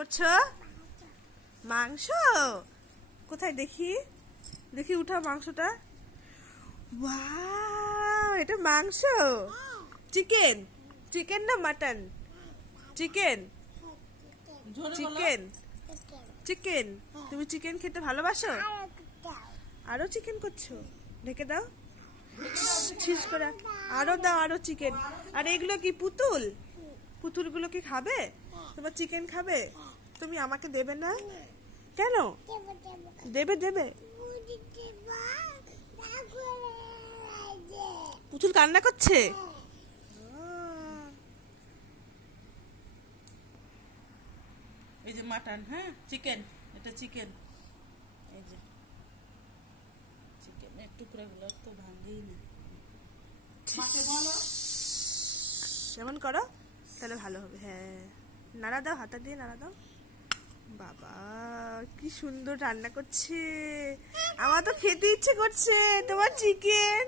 করছো? মাংস? কোথায় দেখি, দেখি উঠাও মাংসটা। ওয়াও, এটা মাংস? চিকেন? চিকেন না মাটন? চিকেন? চিকেন? চিকেন? তুমি চিকেন খেতে ভালোবাসো? আরো চিকেন করছো? ঢেকে দাও, ছিস করে। আরো দাও, আরো চিকেন। আর এগুলো কি পুতুল? পুতুলগুলো কি খাবে? তোমার চিকেন খাবে? তুমি আমাকে দেবে না কেন? দেবে দেবে। পুতুল কান্না করছে? এই যে মাটন, হ্যাঁ চিকেন, এটা চিকেন। এই যে চিকেনের টুকরাগুলো তো ভাঙেই না। যেমন করো তাহলে ভালো হবে। হ্যাঁ, নাড়া দাও, হাতা দিয়ে নাড়া দাও। বাবা কি সুন্দর রান্না করছে, আমার তো খেতে ইচ্ছে করছে তোমার চিকেন।